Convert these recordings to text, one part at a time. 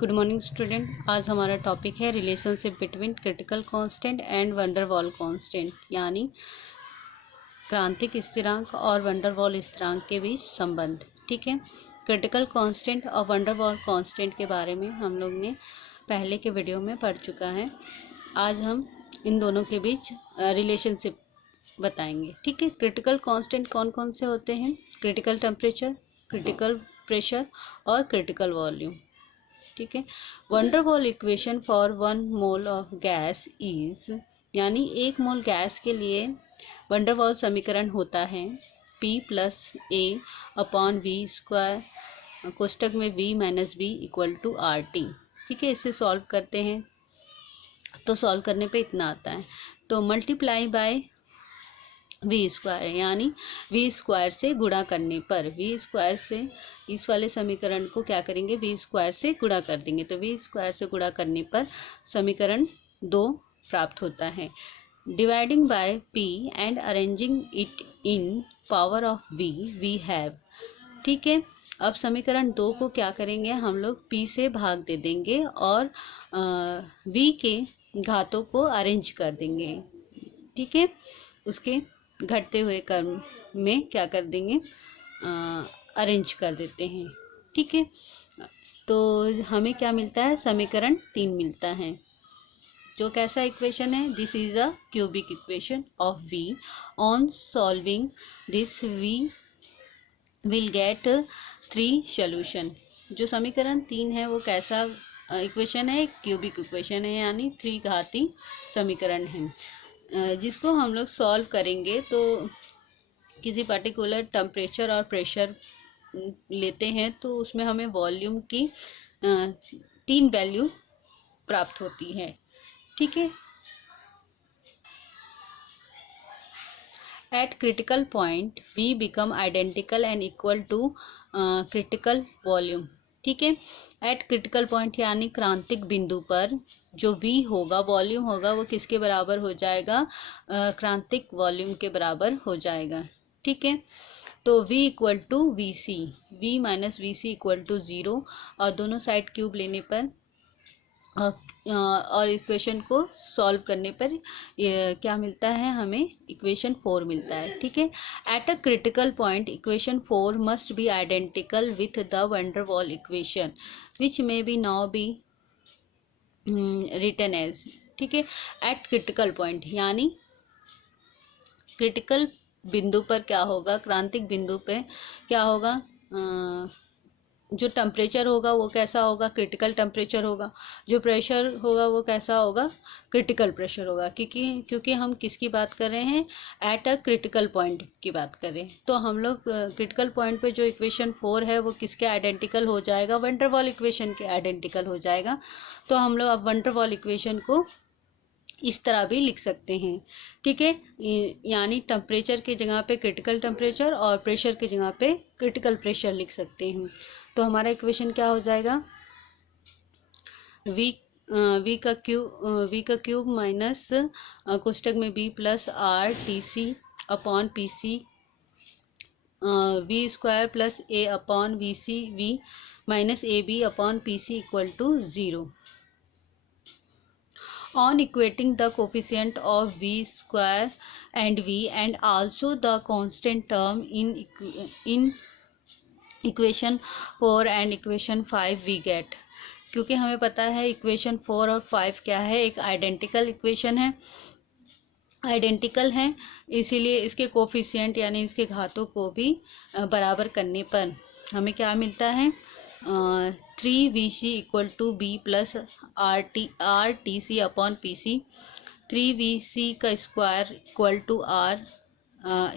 Good morning student. आज हमारा topic है relationship between critical constant and wonder wall constant, यानी क्रांतिक स्थिरांक और वंडर वॉल स्थिरांक के बीच संबंध। ठीक है, क्रिटिकल कांस्टेंट और वंडर वॉल कांस्टेंट के बारे में हम लोग ने पहले के वीडियो में पढ़ चुका है। आज हम इन दोनों के बीच रिलेशनशिप बताएंगे। ठीक है, क्रिटिकल कांस्टेंट कौन कौन से होते हैं? क्रिटिकल टेम्परेचर, क्रिटिकल प्रेशर और क्रिटिकल वॉल्यूम। ठीक है, wonder Waals equation for 1 mole of gas is, यानी 1 मोल गैस के लिए वंडर वॉल समीकरण होता है P plus A upon V square कोष्टक में V minus B equal to RT। ठीक है, इसे सॉल्व करते हैं तो सॉल्व करने पे इतना आता है, तो मल्टीप्लाई बाय वी स्क्वायर, यानी वी स्क्वायर से गुणा करने पर, वी स्क्वायर से इस वाले समीकरण को क्या करेंगे, वी स्क्वायर से गुणा कर देंगे, तो वी स्क्वायर से गुणा करने पर समीकरण 2 प्राप्त होता है। Dividing by P and arranging it in power of V, we have. ठीक है, अब समीकरण 2 को क्या करेंगे, हम लोग पी से भाग दे देंगे और वी के घातों को अरेंज कर देंगे। ठीक है, उसके घटते हुए क्रम में क्या कर देंगे, अरेंज कर देते हैं। ठीक है, तो हमें क्या मिलता है, समीकरण 3 मिलता है, जो कैसा इक्वेशन है, this is a cubic equation of V. On solving this we will get 3 solution. जो समीकरण 3 है वो कैसा इक्वेशन है, क्यूबिक इक्वेशन है, यानी 3 घाती समीकरण है, जिसको हम लोग सॉल्व करेंगे तो किसी पर्टिकुलर टेम्परेचर और प्रेशर लेते हैं तो उसमें हमें वॉल्यूम की 3 वैल्यू प्राप्त होती है। ठीक है, at critical point we become identical and equal to critical volume. ठीक है, एट क्रिटिकल पॉइंट यानी क्रांतिक बिंदु पर जो V होगा, वॉल्यूम होगा, वो किसके बराबर हो जाएगा, क्रांतिक वॉल्यूम के बराबर हो जाएगा। ठीक है, तो V equal to V C, V minus V C equal to 0, और दोनों साइड क्यूब लेने पर और इक्वेशन को सॉल्व करने पर क्या मिलता है, हमें इक्वेशन 4 मिलता है। ठीक है, at a critical point equation 4 must be identical with the van der Waals equation which may be now be written as. ठीक है, एट क्रिटिकल पॉइंट यानी क्रिटिकल बिंदु पर क्या होगा, क्रांतिक बिंदु पे क्या होगा, जो टेम्परेचर होगा वो कैसा होगा, क्रिटिकल टेम्परेचर होगा, जो प्रेशर होगा वो कैसा होगा, क्रिटिकल प्रेशर होगा, क्योंकि हम किसकी बात कर रहे हैं, एट अ क्रिटिकल पॉइंट की बात कर रहे हैं, तो हम लोग क्रिटिकल पॉइंट पे जो इक्वेशन 4 है वो किसके आइडेंटिकल हो जाएगा, वंडर वॉल इक्वेशन के आइडेंटिकल हो जाएगा। तो हम लोग अब वंडर वॉल इक्वेशन को इस तरह भी लिख सकते हैं। ठीक है, यानी टेम्परेचर की जगह पे क्रिटिकल टेम्परेचर और प्रेशर की जगह पे क्रिटिकल प्रेशर लिख सकते हैं। तो हमारा इक्वेशन क्या हो जाएगा, वी का क्यूब माइनस कोष्टक में B plus R T C upon P C V square plus A upon V C V minus A B upon P C equal to 0। On equating the coefficient of v square and v and also the constant term in equation 4 and equation 5 we get, क्योंकि हमें पता है equation 4 और 5 क्या है, एक identical equation है, identical है, इसीलिए इसके कोफिशिएंट यानी इसके घातों को भी बराबर करने पर हमें क्या मिलता है, 3VC equal to B plus R T C upon P C, 3VC का square equal to R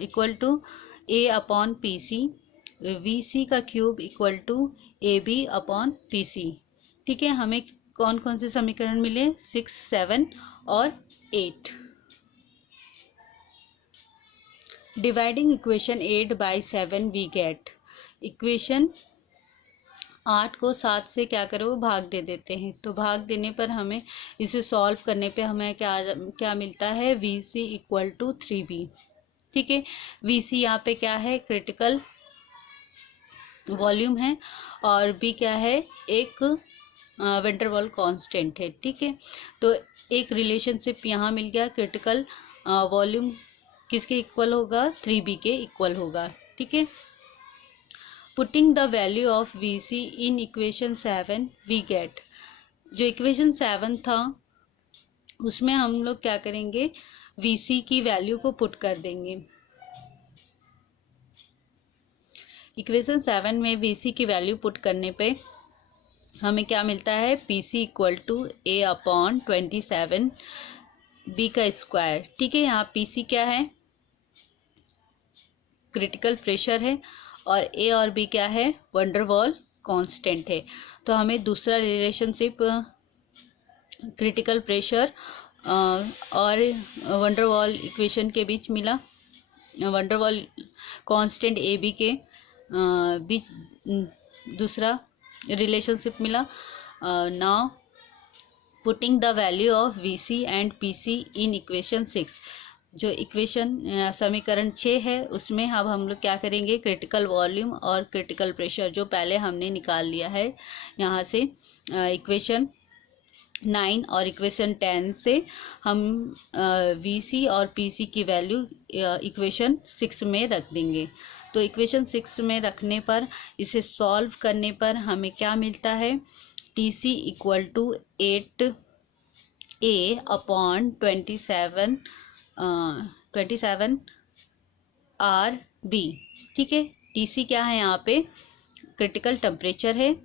equal to A upon P C, VC का cube equal to A B upon P C. ठीक है, हमें कौन कौन से समीकरण मिले, 6, 7 और 8। Dividing equation 8 by 7 we get, equation 8 को 7 से क्या करो, भाग दे देते हैं, तो भाग देने पर हमें इसे सॉल्व करने पे हमें क्या मिलता है, we C equal to 3B। ठीक है, वी सी यहाँ पे क्या है, क्रिटिकल वॉल्यूम है, और बी क्या है, एक वैन कांस्टेंट है। ठीक है, तो एक रिलेशनशिप यहाँ मिल गया, क्रिटिकल वॉल्यूम किसके इक्वल होगा, 3b के इक्वल होगा। ठीक है, putting the value of Vc in equation 7 we get, जो इक्वेशन 7 था उसमें हम लोग क्या करेंगे, Vc की वैल्यू को पुट कर देंगे। इक्वेशन 7 में Vc की वैल्यू पुट करने पे हमें क्या मिलता है, Pc equal to A/27 b का स्क्वायर। ठीक है, यहाँ Pc क्या है, क्रिटिकल प्रेशर है, और A और B क्या है, वंडरवॉल कांस्टेंट है। तो हमें दूसरा रिलेशनशिप क्रिटिकल प्रेशर और वंडरवॉल इक्वेशन के बीच मिला, वंडरवॉल कांस्टेंट AB के बीच दूसरा रिलेशनशिप मिला। Now putting the value of Vc and Pc in equation 6, जो इक्वेशन समीकरण 6 है उसमें अब हम लोग क्या करेंगे, क्रिटिकल वॉल्यूम और क्रिटिकल प्रेशर जो पहले हमने निकाल लिया है यहाँ से इक्वेशन 9 और इक्वेशन 10 से हम Vc और Pc की वैल्यू इक्वेशन 6 में रख देंगे। तो इक्वेशन 6 में रखने पर, इसे सॉल्व करने पर हमें क्या मिलता है, Tc equal to 8A/27 RB। ठीक है, Tc क्या है यहाँ पे, क्रिटिकल टेम्परेचर है,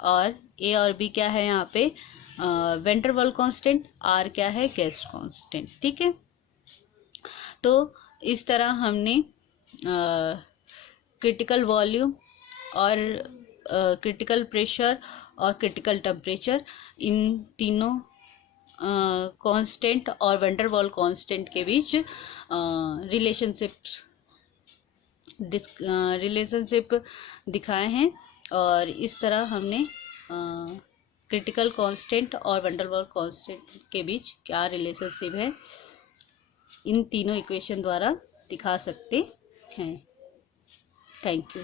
और A और B क्या है यहाँ पे, वैन कांस्टेंट, R क्या है, गैस कांस्टेंट। ठीक है, तो इस तरह हमने क्रिटिकल वॉल्यूम और क्रिटिकल प्रेशर और क्रिटिकल टेम्परेचर, इन तीनों कांस्टेंट और वैन कांस्टेंट के बीच रिलेशनशिप दिखाए हैं। और इस तरह हमने क्रिटिकल कांस्टेंट और वैन कांस्टेंट के बीच क्या रिलेशनशिप है, इन तीनों इक्वेशन द्वारा दिखा सकते हैं। Thank you.